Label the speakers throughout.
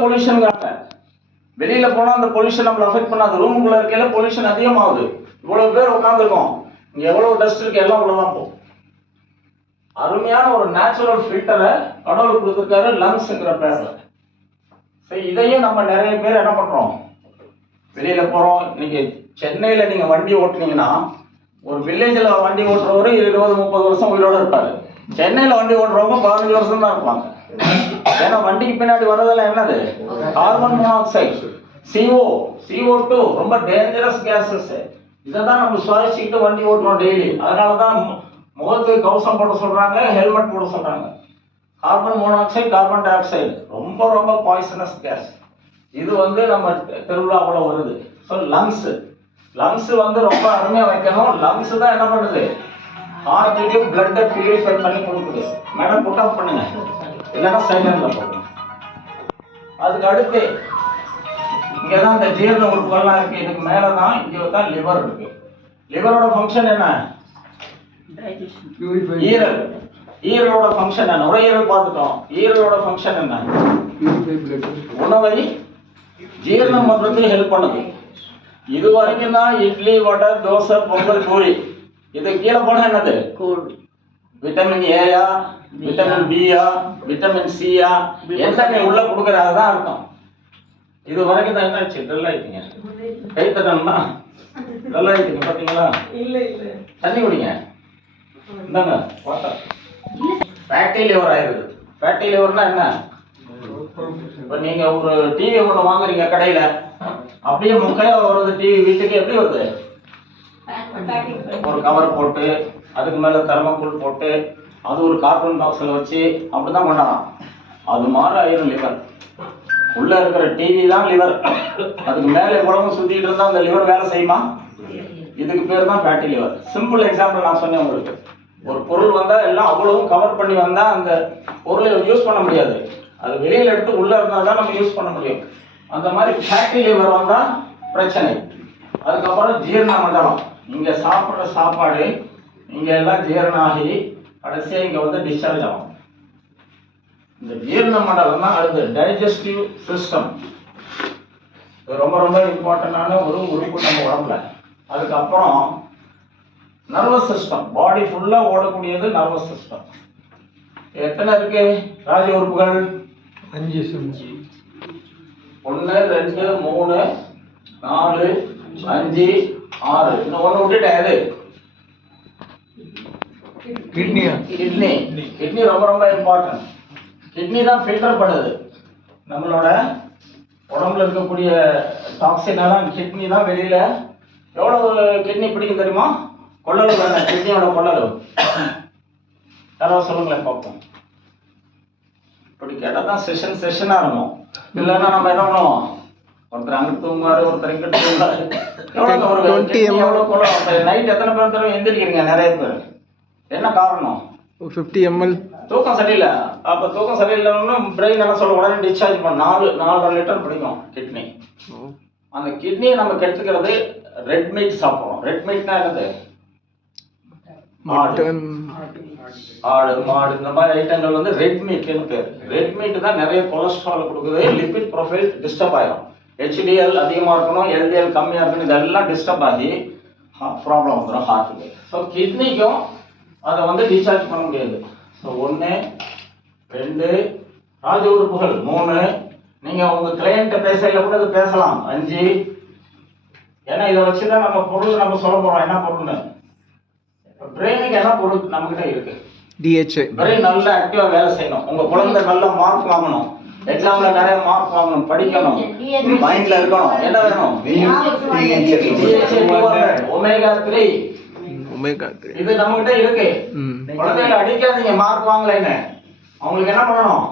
Speaker 1: பொல்யூஷனுங்கிறாங்க வெளியில போனா அந்த பொல்யூஷன் நம்மள அஃபெக்ட் பண்ணாது. ரூமுக்குள்ள இருக்கையில பொல்யூஷன் அதிகமாகுது. இவ்வளவு பேர் உட்காந்துருக்கோம் இங்க எவ்வளவு டஸ்ட் இருக்கு எல்லாம் உள்ளதான் போகும் அருமையான ஒரு நேச்சுரல் ஃபில்டரை கடவுள் கொடுத்துருக்காரு லங்ஸ்ங்கிற பேர்ல. சரி இதையும் நம்ம நிறைய பேர் என்ன பண்றோம்? வெளியில போறோம். இன்னைக்கு சென்னையில நீங்க வண்டி ஓட்டுனீங்கன்னா ஒரு வில்லேஜ்ல வண்டி ஓட்டுறவரு இருபது முப்பது வருஷம் உயிரோட இருப்பாரு. சென்னையில வண்டி ஓட்டுறவங்க பதினஞ்சு வருஷம் தான் இருப்பாங்க. ஏன்னா வண்டிக்கு பின்னாடி வர்றதெல்லாம் என்னது? Carbon monoxide CO CO two ரொம்ப டேஞ்சரஸ் கேசஸ் இதை தான் நம்ம சுவாசிச்சுக்கிட்டு வண்டி ஓட்டுறோம் டெய்லி அதனால தான் மு- முகத்துக்கு கவசம் போட சொல்கிறாங்க ஹெல்மெட் போட சொல்கிறாங்க carbon monoxide carbon dioxide ரொம்ப ரொம்ப பாய்சனஸ் கேஸ் இது வந்து நம்ம திருவிழாவில் வருது. ஸோ லங்ஸு லங்ஸ் வந்து ரொம்ப அருமையாக வைக்கணும். லங்ஸ் தான் என்ன பண்ணுது? ஹார்ட்டுக்கு பிளட்டை பியூரிஃபை பண்ணி கொடுக்குது. மேடம் புட் பண்ணுங்க. இல்லைன்னா சைலண்ட்ல போடுங்க. அதுக்கு அடுத்து இங்கே தான் இந்த ஜீரண உறுப்புகள்லாம் இருக்கு. இதுக்கு மேலே தான் இங்கே தான் லிவர் இருக்கு. லிவரோட ஃபங்க்ஷன் என்ன? ஈரல். ஈரலோட ஃபங்க்ஷன் என்ன? நுரையீரல் பார்த்துட்டோம். ஈரலோட ஃபங்க்ஷன் என்ன? உணவை ஜீரணம் பண்றதுக்கு ஹெல்ப் பண்ணுது. இது வரைக்கும் தான் இட்லி வடை தோசை பொங்கல் பூரி. இது கீழே போனா என்னது? விட்டமின் ஏயா விட்டமின் பியா விட்டமின் சியா எல்லாமே உள்ள கொடுக்குற அதுதான் அர்த்தம். இது வரைக்கும் தான் என்னாச்சு டல் ஆயிட்டீங்க. கை தட்டணுமா? டல் ஆயிட்டீங்க பாத்தீங்களா? தண்ணி குடிங்க. இந்தாங்க வாட்டர். ஃபேட்டி லிவர் ஆயிருது ஃபேட்டி லிவர்னா என்ன? இப்போ நீங்க ஒரு டிவி ஒன்று வாங்குறீங்க கடையில. அப்படியே முக்கையா வருது டிவி வீட்டுக்கு எப்படி வருது? ஒரு கவர் போட்டு அதுக்கு மேலே தெர்மோகோல் போட்டு அது ஒரு கார்பன் பாக்ஸில் வச்சு அப்படிதான் பண்ணலாம். அது மாதிரி ஆயிரும் லிவர் உள்ளே இருக்கிற டிவி தான் லிவர் அதுக்கு மேலே உலகம் சுற்றிட்டு இருந்தால் அந்த லிவர் வேலை செய்யுமா? இதுக்கு பேர் தான் பேட்டரி லிவர் சிம்பிள் எக்ஸாம்பிள் நான் சொன்னேன் உங்களுக்கு. ஒரு பொருள் வந்தால் எல்லாம் அவ்வளவும் கவர் பண்ணி வந்தால் அந்த பொருளை யூஸ் பண்ண முடியாது. அது வெளியில் எடுத்து உள்ளே இருந்தால் தான் நம்ம யூஸ் பண்ண முடியும். அந்த மாதிரி ஃபேக்டரி லிவர் வந்தால் பிரச்சனை. அதுக்கப்புறம் ஜீரண மண்டலம் நீங்கள் சாப்பிட்ற சாப்பாடு இங்க எல்லாம் ஜீரணம் ஆகி கடைசியா இங்க வந்து டிஸ்சார்ஜ் ஆகும். இந்த ஜீரண மண்டலம் தான் அடுத்து டைஜஸ்டிவ் சிஸ்டம் இது ரொம்ப ரொம்ப இம்பார்ட்டண்டான ஒரு உறுப்பு நம்ம உடம்புல. அதுக்கப்புறம் நர்வஸ் சிஸ்டம் பாடி ஃபுல்லா ஓடக்கூடியது நர்வஸ் சிஸ்டம் எத்தனை இருக்கு? ராஜ உறுப்புகள்?
Speaker 2: அஞ்சு
Speaker 1: ஒன்று ரெண்டு மூணு நாலு அஞ்சு ஆறு. இந்த ஒன்று விட்டுட்டேன் எது?
Speaker 2: கிட்னியா
Speaker 1: கிட்னி. கிட்னி ரொம்ப ரொம்ப இம்பார்ட்டன்ட் கிட்னி தான் ஃபில்டர் பண்ணுது. நம்மளோட உடம்புல இருக்கக்கூடிய டாக்ஸின் எல்லாம் கிட்னி தான் வெளியில. எவ்வளவு கிட்னி பிடிக்கும் தெரியுமா? கொள்ளளவு என்ன கிட்னியோட கொள்ளளவு. யாராவது சொல்லுங்களேன் பார்ப்போம். இப்படி கேட்டால் தான் செஷன் செஷனாக இருக்கும். இல்லைன்னா நம்ம என்ன பண்ணுவோம்? ஒருத்தர் அங்கிட்டு தூங்குவாரு ஒருத்தர் இங்கிட்டு தூங்குவாரு. எவ்வளோ ஒரு
Speaker 2: 20
Speaker 1: kidney
Speaker 2: ml.
Speaker 1: எவ்வளோ கொள்ளளவு நைட் எத்தனை பேர் தடவை எந்திரிக்கிறீங்க நிறைய பேர். என்ன காரணம்?
Speaker 2: ஃபிஃப்டி எம்எல்
Speaker 1: தூக்கம் சரியில்லை. அப்ப தூக்கம் சரியில்லைன்னா பிரெயின் என்ன சொல்ல உடனே டிஸ்சார்ஜ் பண்ண. நாலு நாலரை லிட்டர் பிடிக்கும் கிட்னி அந்த கிட்னியை நம்ம கெடுத்துக்கிறது ரெட் மீட் சாப்பிடுறோம். ரெட் மீட்னா என்னது? மாடு. ஆடு மாடு. இந்த மாதிரி ஐட்டங்கள் வந்து ரெட் மீட்னு பேர். ரெட் மீட் தான் நிறைய கொலஸ்ட்ரால் கொடுக்குது. லிபிட் ப்ரொஃபைல் டிஸ்டர்ப் ஆயிரும். ஹெச்டிஎல் அதிகமாக இருக்கணும் எல்டிஎல் கம்மியாக இருக்கணும் இதெல்லாம் டிஸ்டர்ப் ஆகி ப்ராப்ளம் வந்துடும் ஹார்ட்டுக்கு ஸோ கிட்னிக்கும் அதை வந்து டிஸ்சார்ஜ் பண்ண முடியாது. ஸோ ஒன்று ரெண்டு ராஜ உறுப்புகள். மூணு நீங்கள் உங்கள் கிளையண்ட்டை பேசையில் கூட இது பேசலாம். அஞ்சு ஏன்னா இதை வச்சு தான் நம்ம பொருள் நம்ம சொல்ல போகிறோம் என்ன பொருள்னு. பிரெயினுக்கு என்ன பொருள் நம்மகிட்ட இருக்கு?
Speaker 2: டிஹெச்ஏ
Speaker 1: பிரெயின் நல்லா ஆக்டிவா வேலை செய்யணும். உங்க குழந்தை நல்ல மார்க் வாங்கணும். எக்ஸாம்ல நிறைய மார்க் வாங்கணும் படிக்கணும். மைண்ட்ல இருக்கணும். என்ன வேணும்? ஒமேகா த்ரீ
Speaker 2: ஒமேகா த்ரீ
Speaker 1: இது நம்ம கிட்ட இருக்கு குழந்தைகளை அடிக்காதீங்க மார்க் வாங்கலைன்னு. அவங்களுக்கு என்ன பண்ணணும்?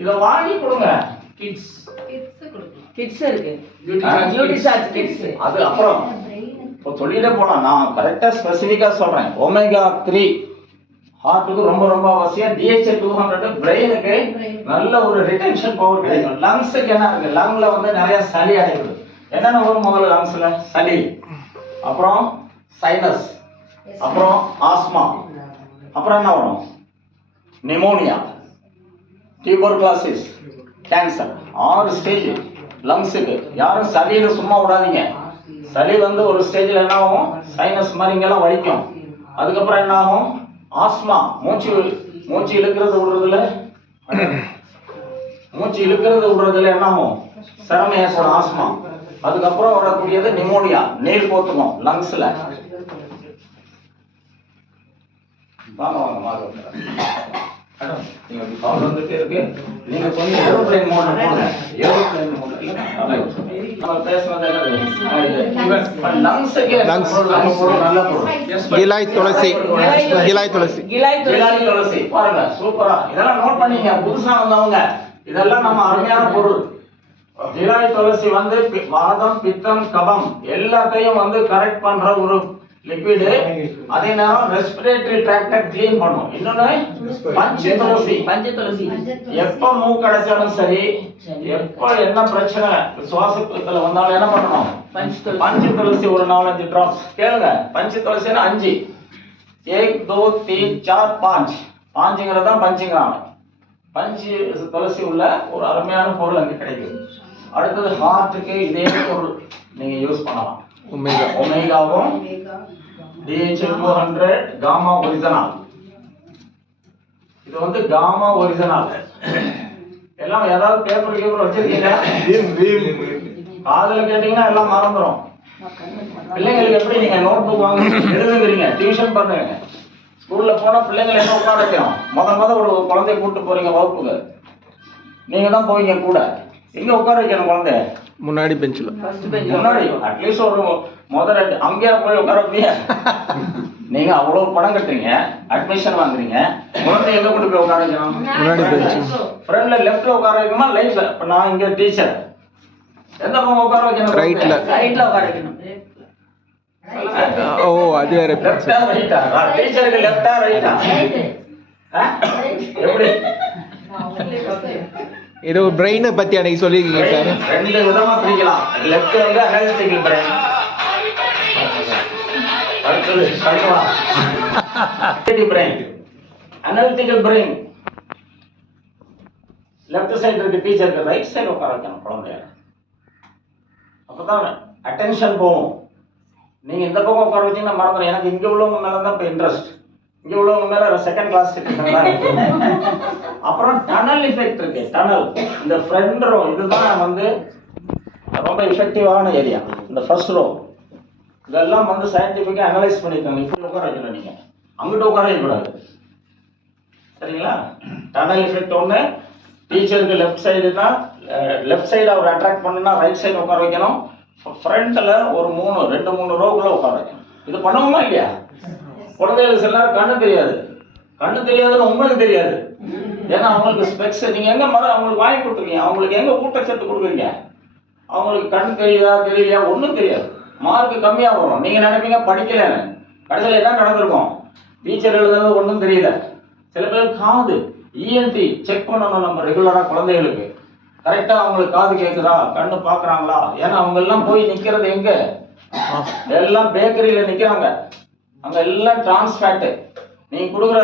Speaker 1: இத வாங்கி கொடுங்க. கிட்ஸ்
Speaker 3: கிட்ஸ் இருக்கு. பியூட்டி சார்ஜ் கிட்ஸ்
Speaker 1: அது அப்புறம் இப்போ சொல்லிட்டே போலாம். நான் கரெக்டா ஸ்பெசிஃபிக்கா சொல்றேன். ஒமேகா த்ரீ ஹார்ட்டுக்கு ரொம்ப ரொம்ப அவசியம். டிஹெச்ஏ டூ ஹண்ட்ரட் பிரெயினுக்கு நல்ல ஒரு ரிட்டென்ஷன் பவர் கிடைக்கும். லங்ஸுக்கு என்ன இருக்கு? லங்ல வந்து நிறைய சளி அடையுது. என்னென்ன வரும் முதல்ல லங்ஸ்ல சளி. அப்புறம் சைனஸ் அப்புறம் ஆஸ்மா அப்புறம் என்ன வரும்? நிமோனியா டியூபர்குலாசிஸ் கேன்சர் ஆறு ஸ்டேஜ் லங்ஸுக்கு யாரும் சளியில சும்மா விடாதீங்க. சளி வந்து ஒரு ஸ்டேஜில் என்ன ஆகும்? சைனஸ் மாதிரி இங்கெல்லாம் வலிக்கும். அதுக்கப்புறம் என்ன ஆகும்? ஆஸ்மா மூச்சு மூச்சு இழுக்கிறது விடுறதுல. மூச்சு இழுக்கிறது விடுறதுல என்ன ஆகும்? சிரமம் ஏற்படும் ஆஸ்மா அதுக்கப்புறம் வரக்கூடியது நிமோனியா நீர் போத்துக்கும் லங்ஸ்ல வாங்க வாங்க வாங்க மேடம் நீங்க கால் வந்துட்டே இருக்கு. நீங்க கொஞ்சம் ஏரோப்ளேன் மோட்ல போடுங்க ஏரோப்ளேன் நம்ம லங்ஸுக்கு நல்ல பொருள்.
Speaker 2: கிலாய் துளசி. கிலாய் துளசி.
Speaker 3: கிலாய்
Speaker 1: விலாதி
Speaker 3: துளசி.
Speaker 1: துளசி. பாருங்க சூப்பரா. இதெல்லாம் நோட் பண்ணீங்க. புதுசா வந்தவங்க. இதெல்லாம் நம்ம அருமையான பொருள். விலாய் துளசி வந்து வாதம் பித்தம் கபம் எல்லாத்தையும் வந்து கரெக்ட் பண்ற ஒரு லிக்விடு அதே நேரம் ரெஸ்பிரேட்டரி ட்ராக்டை க்ளீன் பண்ணும். இன்னொன்னு பஞ்சு துளசி.
Speaker 3: பஞ்ச துளசி.
Speaker 1: எப்ப மூக்கடைச்சாலும் சரி எப்ப என்ன பிரச்சனை சுவாசத்துல வந்தாலும் என்ன பண்ணணும்?
Speaker 3: பஞ்சு துளசி.
Speaker 1: பஞ்சு துளசி ஒரு நாலஞ்சு டிராப்ஸ் கேளுங்க பஞ்சு துளசினா அஞ்சு. ஏக் தோ தீன் சார் பாஞ்ச். பாஞ்சுங்கிறது தான் பஞ்சுங்கிறாங்க. பஞ்சு துளசி உள்ள ஒரு அருமையான பொருள் அங்க கிடைக்குது. அடுத்தது ஹார்ட்டுக்கு இதே பொருள் நீங்க யூஸ் பண்ணலாம்.
Speaker 2: Omega.
Speaker 1: ஒமேகாவும் DHL two hundred gamma original இது வந்து காமா ஒரிஜினல் எல்லாம் ஏதாவது பேப்பர் கீப்பர் வச்சிருக்கீங்க? காதுல கேட்டீங்கன்னா எல்லாம் மறந்துடும் பிள்ளைங்களுக்கு எப்படி நீங்க நோட் புக் வாங்க எழுதுங்கிறீங்க டியூஷன் பண்ணுங்க. ஸ்கூல்ல போனா பிள்ளைங்களை என்ன உட்கார வைக்கணும்? முத முத ஒரு குழந்தைய கூட்டு போறீங்க வகுப்புக்கு. நீங்க தான் போவீங்க கூட. எங்க உட்கார வைக்கணும் குழந்தைய
Speaker 2: முன்னாடி பெஞ்சில்
Speaker 1: முன்னாடி அட்லீஸ்ட் ஒரு முத ரெண்டு அங்கேயே போய் உட்கார வைப்பீங்க. நீங்க அவ்வளவு பணம் கட்டுறீங்க அட்மிஷன் வாங்குறீங்க குழந்தை எங்க கொண்டு போய் உட்கார வைக்கணும்?
Speaker 2: முன்னாடி பெஞ்சு
Speaker 1: ஃப்ரண்ட்ல லெஃப்ட்ல உட்கார வைக்கணுமா ரைட்ல இப்ப நான் இங்க டீச்சர் எந்த பக்கம் உட்கார வைக்கணும்?
Speaker 2: Rightல.
Speaker 3: ரைட்ல உட்கார வைக்கணும்.
Speaker 2: ஓ அது வேற
Speaker 1: லெஃப்டா ரைட்டா டீச்சருக்கு லெஃப்டா ரைட்டா எப்படி?
Speaker 2: ஏதோ பிரெயினை பத்தி அன்னைக்கு சொல்லியிருக்கீங்க சார்.
Speaker 1: ரெண்டு விதமா பிரிக்கலாம். லெஃப்ட் வந்து அனாலிட்டிக்கல் பிரெயின் அடுத்தது brain analytical brain left side இருக்கு டீச்சருக்கு ரைட் சைடு உட்கார வைக்கணும் குழந்தைய அப்பதான் அட்டென்ஷன் போகும். நீங்க இந்த பக்கம் உட்கார வச்சீங்கன்னா மறந்துடும் எனக்கு இங்க உள்ளவங்க மேல தான் இப்போ இன்ட்ரெஸ்ட் இங்க உள்ளவங்க மேல செகண்ட் கிளாஸ் அப்புறம் டனல் எஃபெக்ட் இருக்கு. டனல் இந்த ஃப்ரண்ட் ரோ இதுதான் வந்து ரொம்ப எஃபெக்டிவான ஏரியா இந்த ஃபர்ஸ்ட் ரோ இதெல்லாம் வந்து சயின்டிஃபிக்காக அனலைஸ் பண்ணியிருக்காங்க இப்படி உட்கார வைக்கணும் நீங்க. அங்கிட்ட உட்கார வைக்கக்கூடாது. சரிங்களா? டனல் எஃபெக்ட் ஒன்று டீச்சருக்கு லெஃப்ட் சைடு தான் லெஃப்ட் சைடு அவர் அட்ராக்ட் பண்ணுனா ரைட் சைடு உட்கார வைக்கணும். ஃப்ரண்ட்டில் ஒரு மூணு ரெண்டு மூணு ரோக்குள்ள உட்கார வைக்கணும். இது பண்ணுவோமா இல்லையா? குழந்தைகளுக்கு எல்லாரும் கண்ணு தெரியாது. கண்ணு தெரியாதுன்னு உங்களுக்கு தெரியாது. ஏன்னா அவங்களுக்கு ஸ்பெக்ஸ் நீங்க எங்க மர அவங்களுக்கு வாங்கி கொடுத்துருக்கீங்க? அவங்களுக்கு எங்க ஊட்டச்சத்து கொடுக்குறீங்க? அவங்களுக்கு கண்ணு தெரியுதா தெரியலையா? ஒன்றும் தெரியாது. மார்க் கம்மியா வரும். நீங்க நினைப்பீங்க படிக்கலன்னு. கடைசியில் என்ன நடந்திருக்கும்? டீச்சர் எழுதுறது ஒன்றும் தெரியல. சில பேர் காது இஎன்டி செக் பண்ணணும் நம்ம ரெகுலரா குழந்தைகளுக்கு. கரெக்டா அவங்களுக்கு காது கேக்குதா? கண்ணு பாக்குறாங்களா? ஏன்னா அவங்க எல்லாம் போய் நிக்கிறது எங்க? எல்லாம் பேக்கரியில நிக்கிறாங்க. அங்க எல்லாம் டிரான்ஸ்ஃபேட்டு நீங்க கொடுக்குற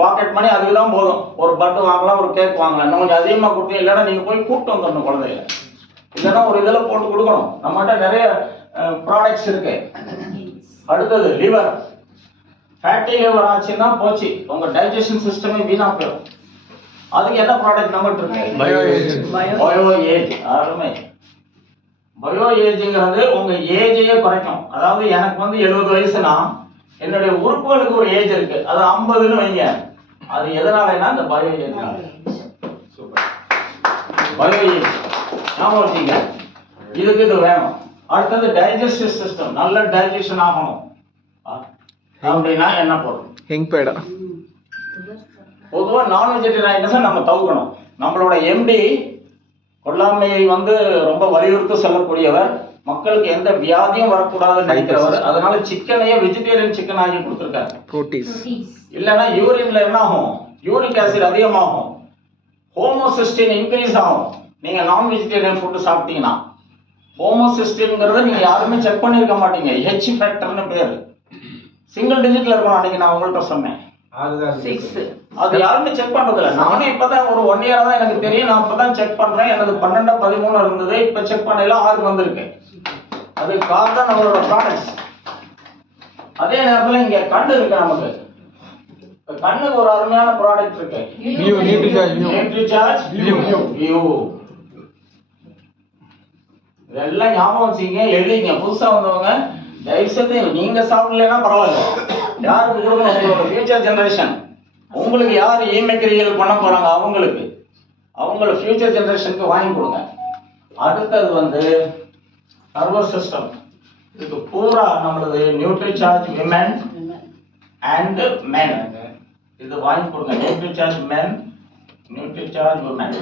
Speaker 1: பாக்கெட் மணி அதுக்கு தான் போதும். ஒரு பட்டு வாங்கலாம் ஒரு கேக் வாங்கலாம். இன்னும் கொஞ்சம் அதிகமா கொடுத்து இல்லைன்னா நீங்க போய் கூப்பிட்டு வந்துடணும் குழந்தைய. இல்லைன்னா ஒரு இதில் போட்டு கொடுக்கணும். நம்மகிட்ட நிறைய ப்ராடக்ட்ஸ் இருக்கு. அடுத்தது லிவர் ஃபேட்டி லிவர் ஆச்சுன்னா போச்சு. உங்க டைஜஷன் சிஸ்டமே வீணா போயிடும். அதுக்கு என்ன ப்ராடக்ட் நம்மகிட்ட இருக்கு. பயோ ஏஜ் அருமை. பயோ ஏஜ்ங்கிறது உங்க ஏஜையே குறைக்கும். அதாவது எனக்கு வந்து எழுபது வயசுனா என்னுடைய உறுப்புகளுக்கு ஒரு ஏஜ் இருக்கு. அது ஐம்பதுன்னு வைங்க. அது எதனாலனா இந்த பயோ ஏஜ் பயோ ஏஜ் ஞாபகம் வச்சுங்க இதுக்கு இது வேணும். அடுத்தது டைஜஸ்டிவ் சிஸ்டம் நல்ல டைஜஷன் ஆகணும். அப்படின்னா என்ன பொருள்?
Speaker 2: ஹெங் பேடா
Speaker 1: பொதுவாக நான் வெஜிடேரியனை நம்ம தவிர்க்கணும். நம்மளோட எம்டி கொல்லாமையை வந்து ரொம்ப வலியுறுத்தி சொல்லக்கூடியவர் மக்களுக்கு எந்த வியாதியும் வரக்கூடாதுன்னு நினைக்கிறவர் அதனால சிக்கனையே வெஜிடேரியன் சிக்கன் ஆகி கொடுத்துருக்காரு.
Speaker 2: ப்ரோட்டீஸ்
Speaker 1: இல்லைன்னா யூரின்ல என்ன ஆகும் யூரிக் ஆசிட் அதிகமாகும். ஹோமோசிஸ்டின் இன்க்ரீஸ் ஆகும். நீங்க நான் வெஜிடேரியன் ஃபுட்டு சாப்பிட்டீங்கன்னா ஹோமோசிஸ்டின்ங்கிறத நீங்க யாருமே செக் பண்ணியிருக்க மாட்டீங்க. ஹெச் ஃபேக்டர்னு பேர். சிங்கிள் டிஜிட்ல இருக்கணும் அன்னைக்கு நான் உங்கள்கிட்ட சொன்னேன். அது யாருமே செக் பண்றது இல்ல நானே இப்பதான் ஒரு ஒன் இயரா தான் எனக்கு தெரியும். நான் இப்பதான் செக் பண்றேன். எனது பன்னெண்டு பதிமூணு இருந்தது. இப்ப செக் பண்ணல ஆறு வந்திருக்கு. அது காரணம் நம்மளோட ப்ராடக்ட்ஸ் அதே நேரத்துல இங்க கண்ணு இருக்கு நமக்கு. கண்ணுக்கு ஒரு அருமையான ப்ராடக்ட் இருக்கு. வியூ இதெல்லாம் ஞாபகம் வச்சுங்க எழுதிங்க. புதுசா வந்தவங்க தயவு செய்து நீங்க சாப்பிடலைன்னா பரவாயில்ல. யாருக்கு கொடுக்கணும்? உங்களோட ஃபியூச்சர் ஜெனரேஷன் உங்களுக்கு யார் ஈமெக்ரியல் பண்ண போறாங்க? அவங்களுக்கு. அவங்கள ஃபியூச்சர் ஜெனரேஷனுக்கு வாங்கி கொடுங்க. அடுத்தது வந்து நர்வஸ் சிஸ்டம் இது பூரா நம்மளது நியூட்ரிசார்ஜ் விமன் அண்ட் மென் இது வாங்கி கொடுங்க. மென் நியூட்ரி சார்ஜ் மேன்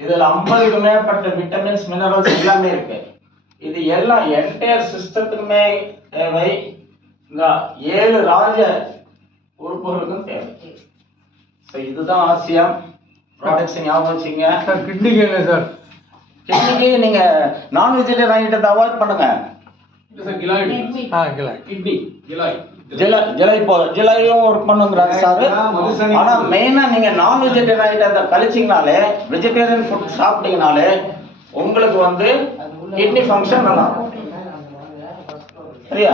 Speaker 1: இதில் ஐம்பதுக்கு மேற்பட்ட விட்டமின்ஸ் மினரல்ஸ் எல்லாமே இருக்கு. இது எல்லாம் என்டையர் சிஸ்டத்துக்குமே தேவை. இந்த ஏழு ராஜ உறுப்புகளுக்கும் தேவை. ஸோ இதுதான் ஆசியம். ப்ராடக்ட்ஸ் ஞாபகம் வச்சுங்க
Speaker 2: சார் கிட்னிக்கு சார்?
Speaker 1: கிட்னிக்கு நீங்க நான் வெஜிடேரியன் ஐட்டத்தை அவாய்ட் பண்ணுங்க.
Speaker 2: ஆ கிலா
Speaker 1: ஜில ஜிலை போ ஜிலையும் ஒர்க் பண்ணுங்கிறாங்க சார் ஆனா மெயினா நீங்க நான் வெஜிடேரியன் ஐட்டத்தை கழிச்சிங்கனாலே வெஜிடேரியன் ஃபுட் சாப்பிட்டீங்கனாலே உங்களுக்கு வந்து கிட்னி ஃபங்க்ஷன் நல்லா சரியா?